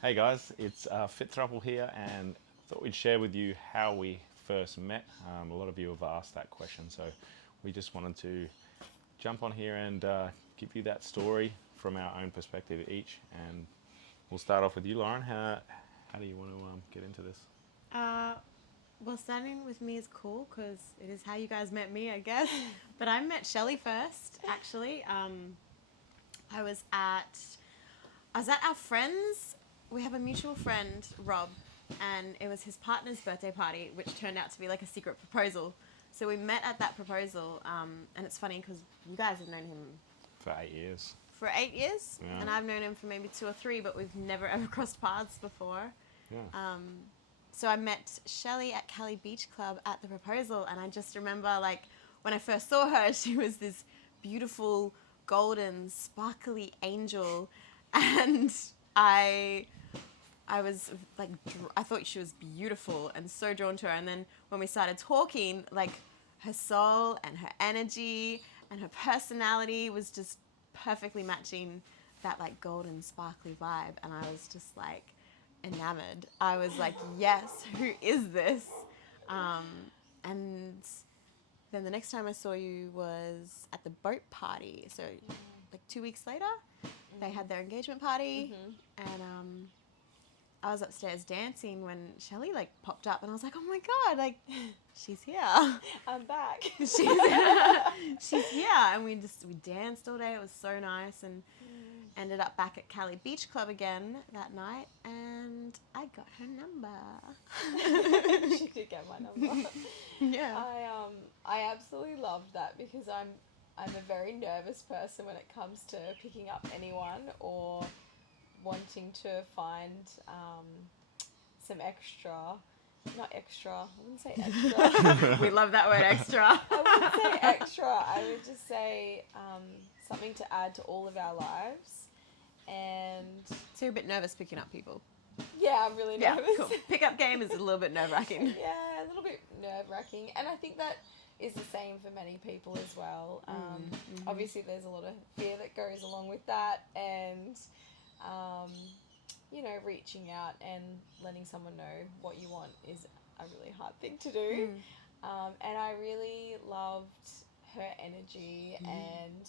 Hey guys, it's Fit Thruple here, and thought we'd share with you how we first met. A lot of you have asked that question, so we just wanted to jump on here and give you that story from our own perspective each. And we'll start off with you, Lauren. How do you want to get into this? Uh, well, starting with me is cool because it is how you guys met me, I guess. But I met Shelley first, actually. I was at I was at our friends. We have a mutual friend, Rob, and it was his partner's birthday party, which turned out to be like a secret proposal. So we met at that proposal, and it's funny because you guys have known him For 8 years. for 8 years, Yeah. and I've known him for maybe 2 or 3, but we've never ever crossed paths before. Yeah. So I met Shelley at Cali Beach Club at the proposal, and I just remember like when I first saw her, she was this beautiful, golden, sparkly angel, and I I was like I thought she was beautiful and so drawn to her. And then when we started talking, like her soul and her energy and her personality was just perfectly matching that like golden sparkly vibe, and I was just like enamored. I was like, yes, who is this? Um, and then the next time I saw you was at the boat party. So, like 2 weeks later, they had their engagement party, and I was upstairs dancing when Shelley like popped up, and I was like, oh my god, like she's here. I'm back. she's she's here, and we danced all day. It was so nice, and ended up back at Cali Beach Club again that night, and I got her number. She did get my number. Yeah. I absolutely loved that because I'm a very nervous person when it comes to picking up anyone or wanting to find some extra. Not extra. I wouldn't say extra. We love that word, extra. I wouldn't say extra. I would just say something to add to all of our lives. And So you're a bit nervous picking up people. yeah, I'm really nervous. Yeah, cool. Pickup game is a little bit nerve-wracking. Yeah, a little bit nerve-wracking. And I think that is the same for many people as well. Obviously, there's a lot of fear that goes along with that. And, you know, reaching out and letting someone know what you want is a really hard thing to do. And I really loved her energy and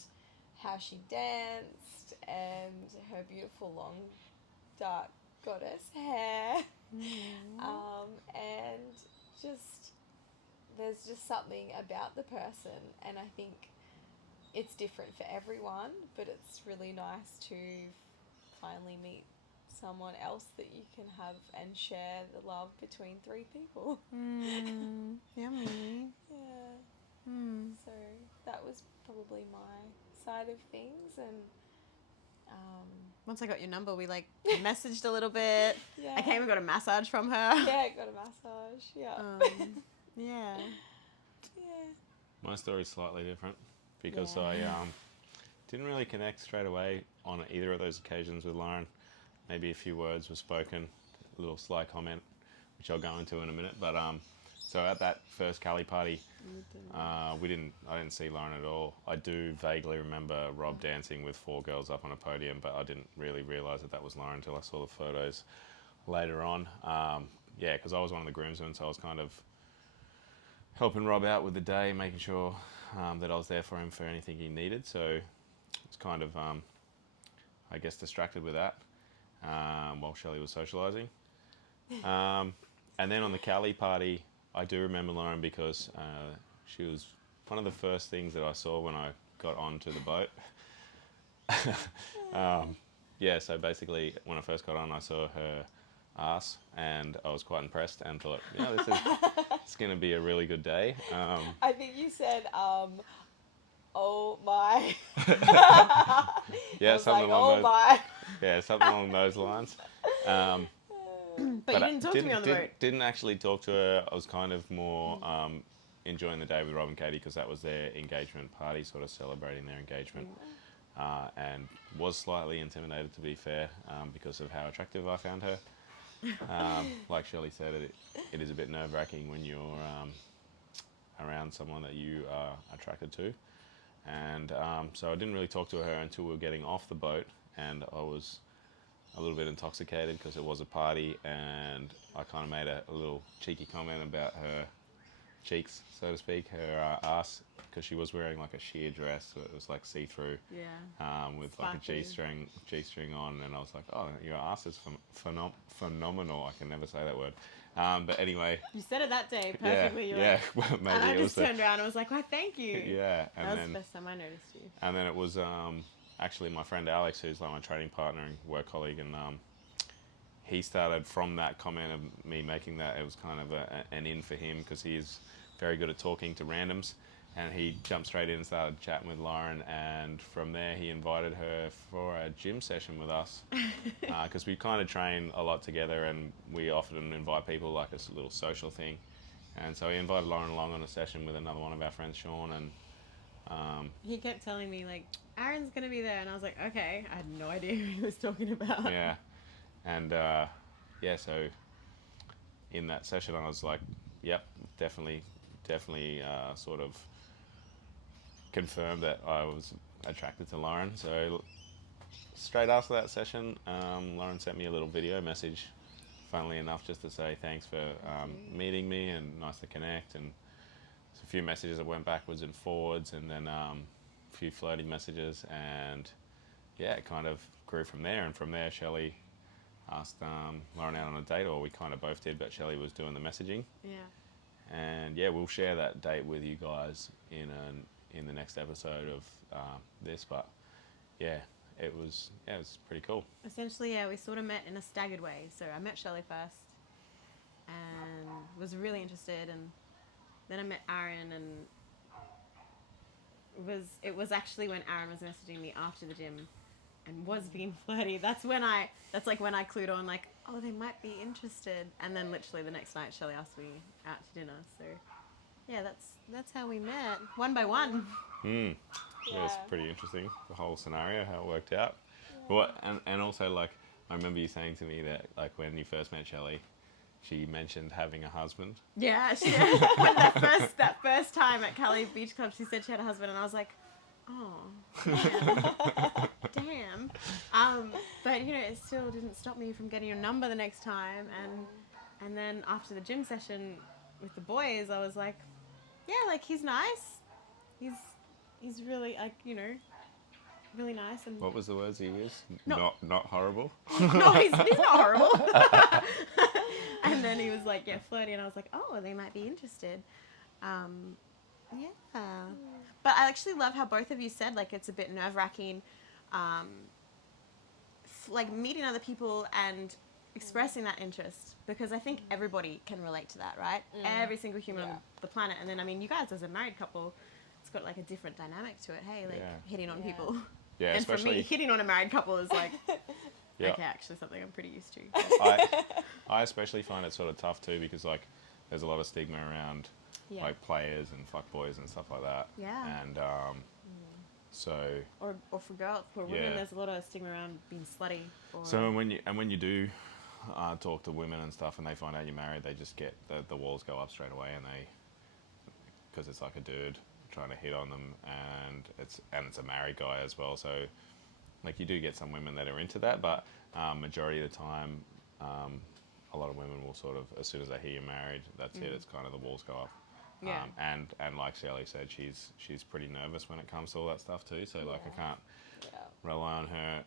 how she danced and her beautiful long dark goddess hair. And just there's just something about the person, and I think it's different for everyone, but it's really nice to finally meet someone else that you can have and share the love between three people. Yummy. Yeah. So that was probably my side of things, and Once I got your number, we like messaged a little bit. yeah. I came and got a massage from her. Yeah, got a massage. Yeah. Yeah. Yeah. My story's slightly different because Yeah. I didn't really connect straight away on either of those occasions with Lauren. Maybe a few words were spoken, a little sly comment, which I'll go into in a minute. But so at that first Cali party, I didn't see Lauren at all. I do vaguely remember Rob dancing with 4 girls up on a podium, but I didn't really realise that was Lauren until I saw the photos later on. Yeah, because I was one of the groomsmen, so I was kind of helping Rob out with the day, making sure that I was there for him for anything he needed. So I was kind of, I guess, distracted with that while Shelley was socialising. And then on the Cali party, I do remember Lauren because she was one of the first things that I saw when I got onto the boat. Yeah, so basically when I first got on, I saw her ass, and I was quite impressed and thought, yeah, it's going to be a really good day. I think you said, oh my. Yeah, I was something like, along oh those. my. Yeah, something along those lines. But you didn't talk to me on the boat. Didn't actually talk to her. I was kind of more enjoying the day with Rob and Katie because that was their engagement party, sort of celebrating their engagement. And was slightly intimidated, to be fair, because of how attractive I found her. Like Shelley said, it is a bit nerve-wracking when you're around someone that you are attracted to. And so I didn't really talk to her until we were getting off the boat, and I was a little bit intoxicated because it was a party, and I kind of made a little cheeky comment about her cheeks, so to speak, her ass, because she was wearing like a sheer dress, so it was like see-through, with like a Sparkly. G-string on, and I was like, oh, your ass is phenomenal. I can never say that word. But anyway, You said it that day yeah, perfectly. You're yeah. like, Well, maybe and I it was just turned around and was like, why, thank you. yeah, That was the first time I noticed you. and then it was actually my friend Alex, who's like my training partner and work colleague, and he started from that comment of me making that. It was kind of an in for him because he's very good at talking to randoms, and he jumped straight in and started chatting with Lauren, and from there he invited her for a gym session with us because we kind of train a lot together, and we often invite people like a little social thing. And so he invited Lauren along on a session with another one of our friends, Sean, and He kept telling me, like, Aaron's going to be there. And I was like, okay. I had no idea who he was talking about. yeah, and so in that session I was like, yep, definitely sort of confirmed that I was attracted to Lauren. So straight after that session, Lauren sent me a little video message, funnily enough, just to say thanks for meeting me and nice to connect, and a few messages that went backwards and forwards, and then a few flirty messages, and yeah, it kind of grew from there. And from there, Shelley asked Lauren out on a date, or we kind of both did, but Shelley was doing the messaging. Yeah. And yeah, we'll share that date with you guys in the next episode of this. But yeah, it was pretty cool. Essentially, yeah, we sort of met in a staggered way. So I met Shelley first and was really interested, and then I met Aaron, and it was actually when Aaron was messaging me after the gym and was being flirty. That's when I clued on, like, oh, they might be interested. And then literally the next night, Shelley asked me out to dinner. So yeah, that's how we met, one by one. Yeah, it's Yeah. pretty interesting, the whole scenario, how it worked out. What and also, like, I remember you saying to me that, like, when you first met Shelley, she mentioned having a husband. Yeah, when that first time at Cali Beach Club, she said she had a husband, and I was like, oh, damn. But you know, it still didn't stop me from getting your number the next time, and then after the gym session with the boys, I was like, yeah, like, he's nice, he's really, like, you know, really nice. And What was the words he used? No. Not horrible. no, he's not horrible. And then he was like, yeah, flirty, and I was like, oh, they might be interested. Yeah. But I actually love how both of you said, like, it's a bit nerve-wracking, like, meeting other people and expressing that interest, because I think everybody can relate to that, right? Every single human on the planet. And then, I mean, you guys as a married couple, it's got like a different dynamic to it. Hey, like, Yeah. hitting on Yeah. people. Yeah, And for especially me, hitting on a married couple is like, yeah. okay, actually something I'm pretty used to. I especially find it sort of tough too, because like there's a lot of stigma around Yeah. like players and fuckboys and stuff like that. Yeah. And so Or for girls, for women, Yeah. there's a lot of stigma around being slutty. Or, when you do talk to women and stuff, and they find out you're married, they just get the walls go up straight away, and because it's like a dude trying to hit on them, and it's a married guy as well. So like, you do get some women that are into that, but majority of the time, a lot of women will sort of, as soon as they hear you're married, that's it. It's kind of the walls go up. Yeah. And like Shelley said, she's pretty nervous when it comes to all that stuff too. So like, I can't Yeah. rely on her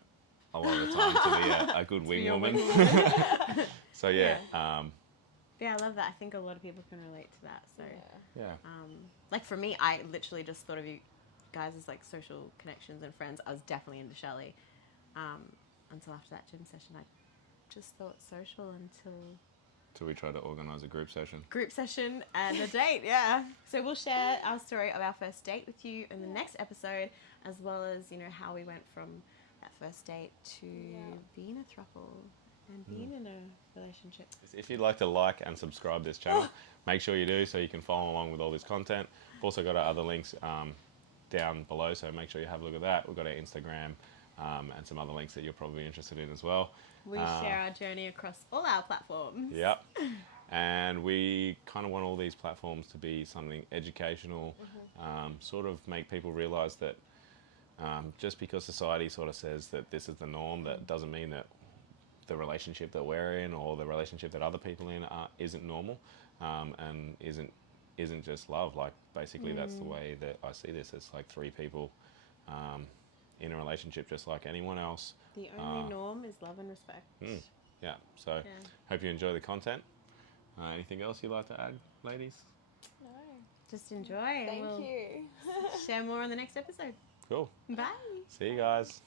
a lot of the time to be a good wing your woman. wing woman. So yeah, Yeah, I love that. I think a lot of people can relate to that. So, Yeah. yeah. like, for me, I literally just thought of you guys as like social connections and friends. I was definitely into Shelley. Until after that gym session, I just thought social until So we try to organise a group session. group session and a date. Yeah. So we'll share our story of our first date with you in the next episode, as well as, you know, how we went from that first date to being a throuple and being in a relationship. If you'd like to like and subscribe this channel, make sure you do, so you can follow along with all this content. We've also got our other links down below, so make sure you have a look at that. We've got our Instagram and some other links that you're probably interested in as well. We share our journey across all our platforms. Yep. And we kind of want all these platforms to be something educational, sort of make people realise that just because society sort of says that this is the norm, that doesn't mean that the relationship that we're in or the relationship that other people in isn't normal, and isn't just love. Like basically that's the way that I see this. It's like three people in a relationship just like anyone else. The only norm is love and respect. Yeah. So hope you enjoy the content. Anything else you'd like to add, ladies? No. Just enjoy. and Thank we'll you. share more on the next episode. Cool. Bye. See you guys.